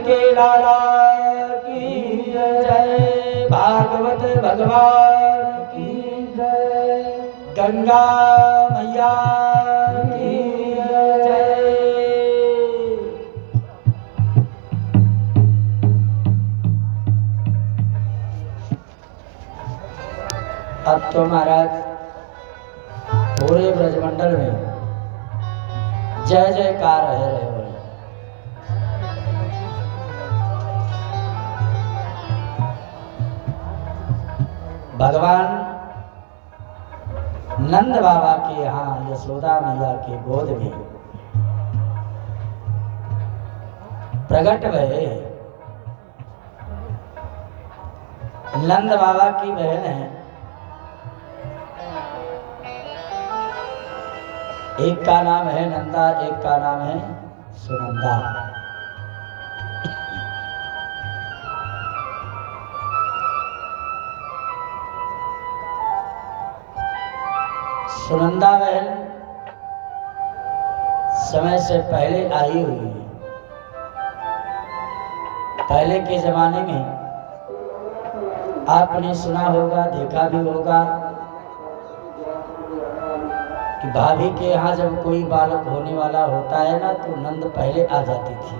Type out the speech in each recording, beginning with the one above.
के लाला की जय, भागवत भगवान की जय, गंगा मैया की जय। अब तो महाराज पूरे ब्रजमंडल में जय जयकार रहे रहे। भगवान नंद बाबा के यहाँ यशोदा मैया के गोद में प्रकट भये। नंद बाबा की बहन है, एक का नाम है नंदा, एक का नाम है सुनंदा। सुनंदा बहन समय से पहले आई हुई है। पहले के जमाने में आपने सुना होगा, देखा भी होगा कि भाभी के यहाँ जब कोई बालक होने वाला होता है ना, तो नंद पहले आ जाती थी।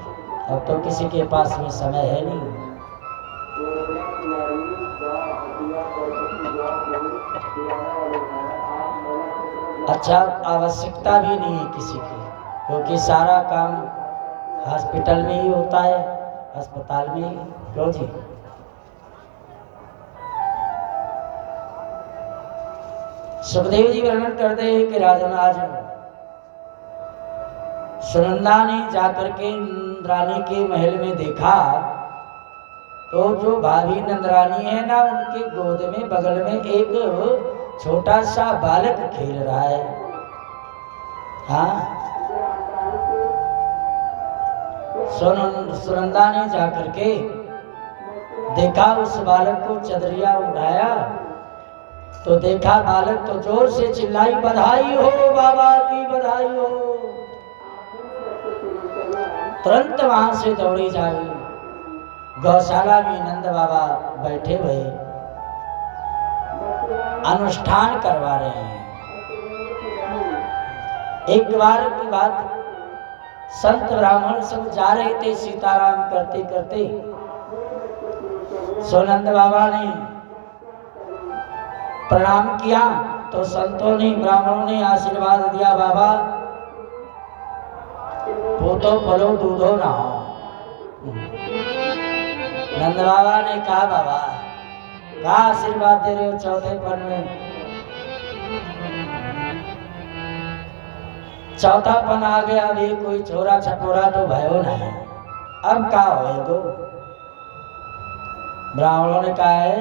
अब तो किसी के पास में समय है नहीं। अच्छा, आवश्यकता भी नहीं है किसी की, क्योंकि सारा काम हॉस्पिटल में ही होता है, अस्पताल में ही। क्यों जी? सुखदेव जी वर्णन करते हैं कि राजन आज सुनंदा ने जाकर के नंदरानी के महल में देखा तो जो भाभी नंदरानी है ना, उनके गोद में बगल में एक छोटा सा बालक खेल रहा है। हाँ, सुनंदा ने जाकर के देखा, उस बालक को चदरिया उठाया तो देखा बालक तो जोर से चिल्लाई, बधाई हो बाबा की, बधाई हो। तुरंत वहां से दौड़ी जाई। गौशाला में नंद बाबा बैठे हुए अनुष्ठान करवा रहे हैं। एक बार की बात, संत ब्राह्मण सब जा रहे थे सीताराम करते करते। सोनंद बाबा ने प्रणाम किया तो संतों ने, ब्राह्मणों ने आशीर्वाद दिया, बाबा पोतो फलो दूधो ना हो। नंद बाबा ने कहा, बाबा क्या आशीर्वाद दे रहे हो चौथे पन में? चौथा पन आ गया, अभी कोई छोरा छपोरा तो भयो ना है, अब क्या होएगो? ब्राह्मणों ने कहा है,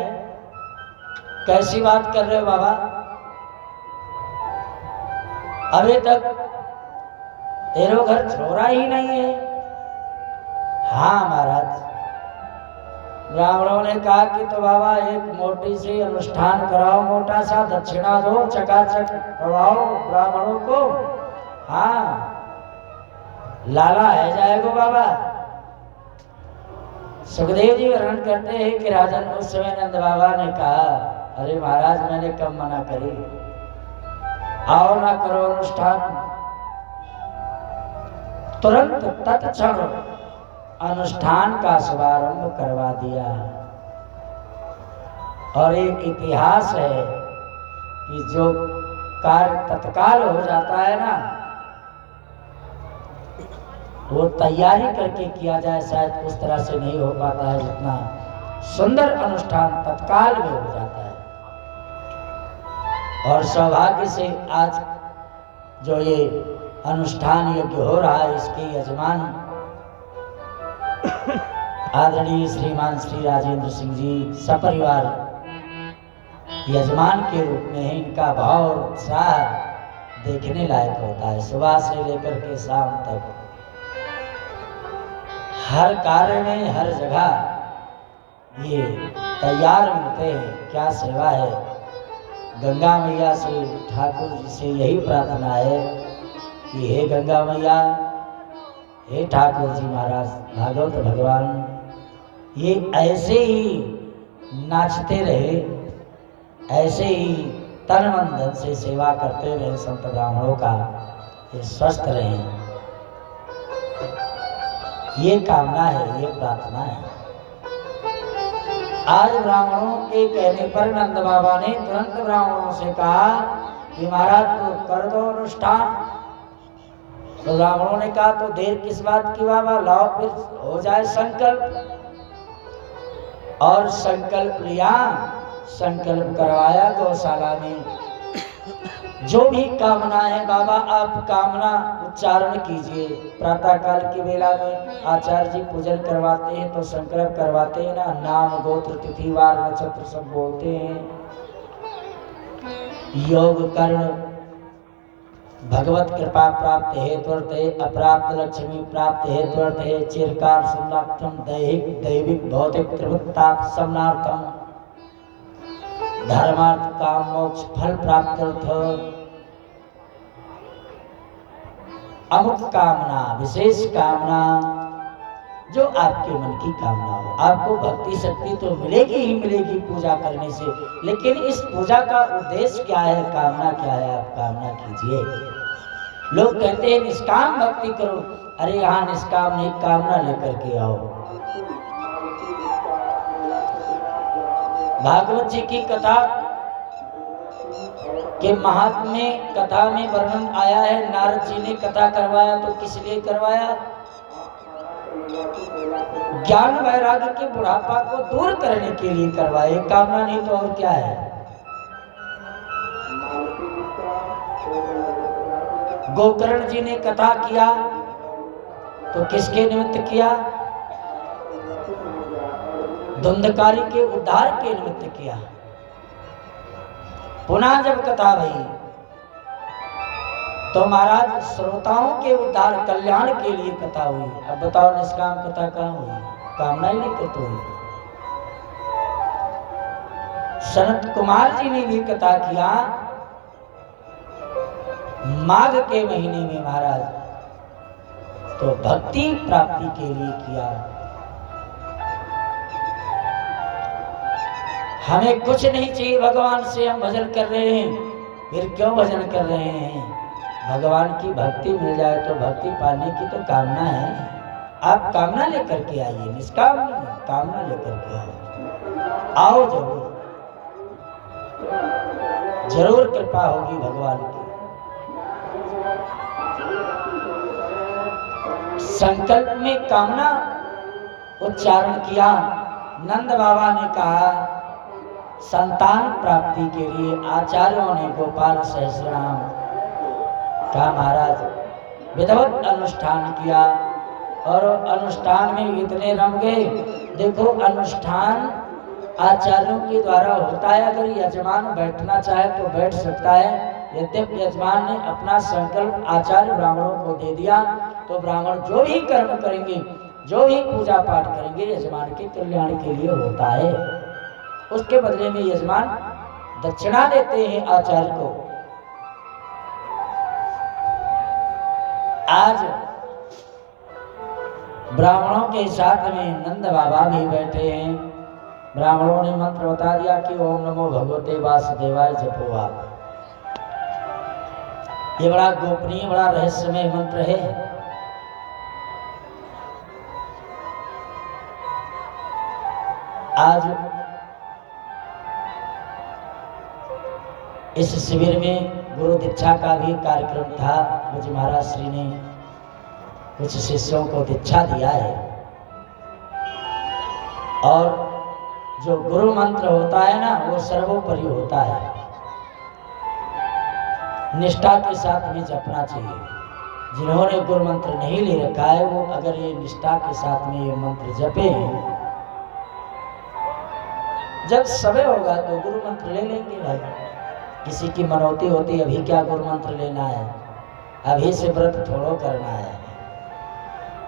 कैसी बात कर रहे हो बाबा, अभी तक तेरे घर छोरा ही नहीं है। हाँ महाराज। ब्राह्मणों ने कहा कि तो बाबा एक मोटी सी अनुष्ठान कराओ, मोटा सा दक्षिणा दो, चकाचक करवाओ ब्राह्मणों को। हाँ, लाला है जाएगो बाबा। सुखदेव जी वर्णन करते हैं कि राजन उस समय नंद बाबा ने कहा, अरे महाराज मैंने कब मना करी, आओ ना करो अनुष्ठान। तुरंत तत्क्षण अनुष्ठान का शुभारंभ करवा दिया। और एक इतिहास है कि जो कार्य तत्काल हो जाता है ना, वो तैयारी करके किया जाए शायद उस तरह से नहीं हो पाता है जितना सुंदर अनुष्ठान तत्काल में हो जाता है। और सौभाग्य से आज जो ये अनुष्ठान यज्ञ हो रहा है, इसके यजमान आदरणीय श्रीमान श्री राजेंद्र सिंह जी सपरिवार यजमान के रूप में इनका भाव और उत्साह देखने लायक होता है। सुबह से लेकर के शाम तक हर कार्य में हर जगह ये तैयार मिलते हैं। क्या सेवा है। गंगा मैया से ठाकुर जी से यही प्रार्थना है कि हे गंगा मैया, हे ठाकुर जी महाराज, भागवत भगवान, ये ऐसे ही नाचते रहे, ऐसे ही तन मन धन से सेवा करते रहे संत ब्राह्मणों का, ये स्वस्थ रहे, ये कामना है, ये प्रार्थना है। आज ब्राह्मणों के कहने पर नंद बाबा ने तुरंत ब्राह्मणों से कहा कि महाराज तो कर दो अनुष्ठान। तो ब्राह्मणों ने कहा तो देर किस बात की बाबा, लाओ फिर हो जाए संकल्प। और संकल्प लिया, संकल्प करवाया गौशाला में। जो भी कामना है बाबा आप कामना उच्चारण कीजिए। प्रातः काल की वेला में आचार्य जी पूजन करवाते हैं तो संकल्प करवाते हैं ना, नाम गोत्र तिथि वार नक्षत्र सब बोलते हैं। योग कर्ण भगवत कृपा प्राप्त हेतुर्थे, अप्राप्त लक्ष्मी प्राप्त हेतुर्थे, चिरकाल संरक्षण दैहिक दैविक भौतिक त्रिवृत्तात् समनार्थम, धर्मार्थ काम मोक्ष फल प्राप्त अमुक कामना, विशेष कामना, जो आपके मन की कामना हो। आपको भक्ति शक्ति तो मिलेगी ही मिलेगी पूजा करने से, लेकिन इस पूजा का उद्देश्य क्या है, कामना क्या है, आप कामना कीजिए। लोग कहते हैं निष्काम भक्ति करो, अरे यहाँ निष्काम नहीं, कामना लेकर के आओ। भागवत जी की कथा के महात्म्य कथा में वर्णन आया है। नारद जी ने कथा करवाया तो किस लिए करवाया, ज्ञान वैराग्य के बुढ़ापा को दूर करने के लिए करवाए, कामना नहीं तो और क्या है। गोकर्ण जी ने कथा किया तो किसके निमित्त किया, धुंधकारी के उद्धार के निमित्त किया। पुनः जब कथा भई तो महाराज श्रोताओं के उद्धार कल्याण के लिए कथा हुई। अब बताओ निष्काम कथा कहाँ हुई, कामना ही नहीं तो हुई। सनत कुमार जी ने भी कथा किया माघ के महीने में महाराज, तो भक्ति प्राप्ति के लिए किया। हमें कुछ नहीं चाहिए भगवान से, हम भजन कर रहे हैं, फिर क्यों भजन कर रहे हैं। भगवान की भक्ति मिल जाए तो भक्ति पाने की तो कामना है। आप कामना लेकर के आइए, निष्काम नहीं, कामना लेकर के आओ। आओ जरूर, जरूर कृपा होगी भगवान की। संकल्प में कामना उच्चारण किया। नंद बाबा ने कहा संतान प्राप्ति के लिए आचार्यों ने गोपाल सहस्रनाम का महाराज विधिवत अनुष्ठान किया। और अनुष्ठान में इतने रम गए। देखो अनुष्ठान आचार्यों के द्वारा होता है। अगर यजमान बैठना चाहे तो बैठ सकता है। यद्यपि यजमान ने अपना संकल्प आचार्य ब्राह्मणों को दे दिया तो ब्राह्मण जो भी कर्म करेंगे, जो भी पूजा पाठ करेंगे, यजमान के कल्याण के लिए होता है। उसके बदले में यजमान दक्षिणा देते हैं आचार्य को। आज ब्राह्मणों के साथ में नंद बाबा भी बैठे हैं। ब्राह्मणों ने मंत्र बता दिया कि ओम नमो भगवते वासुदेवाय जपो आप। ये बड़ा गोपनीय, बड़ा रहस्यमय मंत्र है। आज इस शिविर में गुरु दीक्षा का भी कार्यक्रम था। मुझे महाराज श्री ने कुछ शिष्यों को दीक्षा दिया है। और जो गुरु मंत्र होता है ना, वो सर्वोपरि होता है। निष्ठा के साथ में जपना चाहिए। जिन्होंने गुरु मंत्र नहीं ले रखा है, वो अगर ये निष्ठा के साथ में ये मंत्र जपे, जब समय होगा तो गुरु मंत्र ले लेंगे भाई। किसी की मनौती होती, अभी क्या गुरु मंत्र लेना है, अभी से व्रत थोड़ो करना है।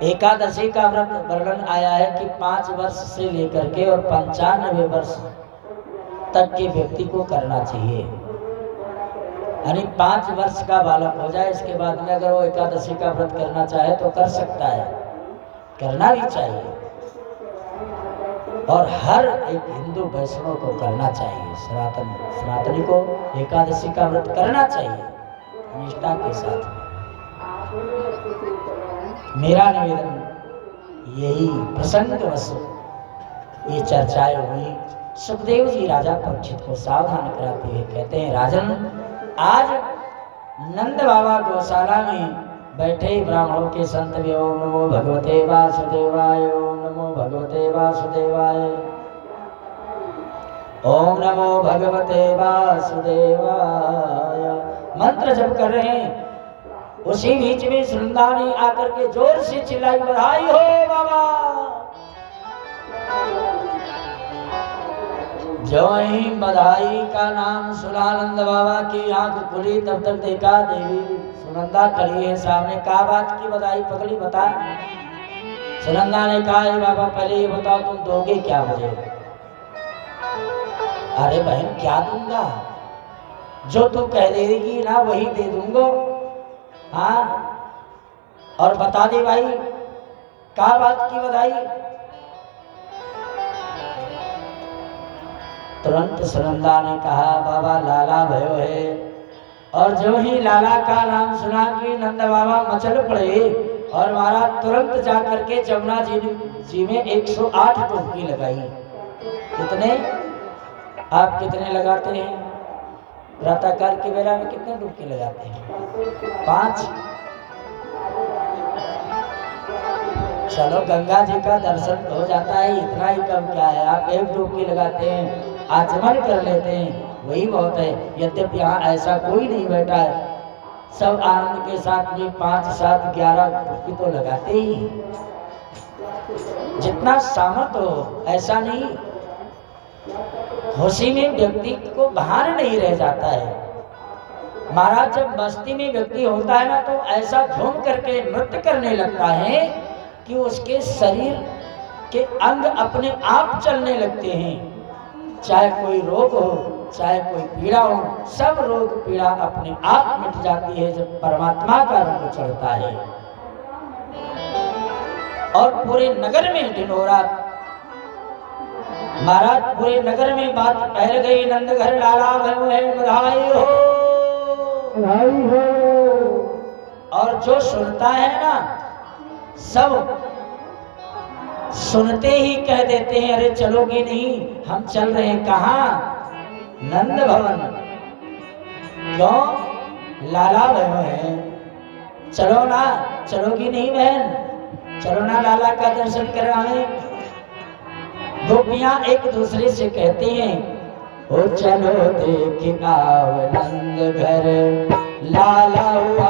एकादशी का व्रत वर्णन आया है कि 5 वर्ष से लेकर के और 95 वर्ष तक के व्यक्ति को करना चाहिए। यानी 5 वर्ष का बालक हो जाए, इसके बाद में अगर वो एकादशी का व्रत करना चाहे तो कर सकता है, करना भी चाहिए। और हर एक हिंदू वैष्णव को करना चाहिए, सनातनी को एकादशी का व्रत करना चाहिए निष्ठा के साथ। मेरा निवेदन यही प्रसंग वश ये चर्चाएं हुई। सुखदेव जी राजा परीक्षित को सावधान कराते हुए कहते हैं, राजन, आज नंद बाबा गौशाला में बैठे ब्राह्मणों के संत में ओम नमो भगवते वासुदेवाय, ओम नमो भगवते वासुदेवाय, ओम नमो भगवते वासुदेवाय मंत्र जप कर रहे हैं। उसी बीच में सुनंदा ने आकर के जोर से चिल्लाई, बधाई हो बाबा। जो ही बधाई का नाम सुना नंद बाबा की आंख खुली, तब तक देखा देवी सुनंदा खड़ी है सामने। क्या बात की बधाई पकड़ी, बता। सुनंदा ने कहा, बाबा पहले ये बताओ तुम दोगे क्या मुझे? अरे बहन, क्या दूंगा? जो तू कह देगी ना वही दे दूंगा। हाँ, और बता दे भाई, क्या बात की बधाई? तुरंत सुनंदा ने कहा, बाबा लाला भयो है। और जो ही लाला का नाम सुना कि नंद बाबा मचल पड़े और महाराज तुरंत जाकर के जमुना जी में 108 डुबकी लगाई। कितने? आप कितने लगाते हैं? प्रातःकाल की बेला में कितने डुबकी लगाते हैं? 5। चलो गंगा जी का दर्शन हो जाता है, इतना ही कम क्या है। आप 1 डुबकी लगाते हैं, आचमन कर लेते हैं, वही बहुत है। यद्यपि यहाँ ऐसा कोई नहीं बैठा है, सब आनंद के साथ में 5, 7, 11 डुबकी तो लगाते ही, जितना सामर्थ्य हो। ऐसा नहीं, खुशी में व्यक्ति को बाहर नहीं रह जाता है। महाराज, जब मस्ती में व्यक्ति होता है ना, तो ऐसा झूम करके नृत्य करने लगता है कि उसके शरीर के अंग अपने आप चलने लगते हैं। चाहे कोई रोग हो, चाहे कोई पीड़ा हो, सब रोग पीड़ा अपने आप मिट जाती है जब परमात्मा का रंग चढ़ता है। और पूरे नगर में ढिंढोरा, महाराज पूरे नगर में बात फैल गई, नंद घर लाला भयो है, बधाई हो, बधाई हो। और जो सुनता है ना, सब सुनते ही कह देते हैं, अरे चलोगे नहीं? हम चल रहे हैं। कहाँ? नंद भवन। क्यों? लाला भयो है, चलो ना। चलोगी नहीं बहन? चलो ना, लाला का दर्शन कराएं। गोपियां एक दूसरे से कहती हैं, ओ चलो देख आओ नंद घर लाला हुआ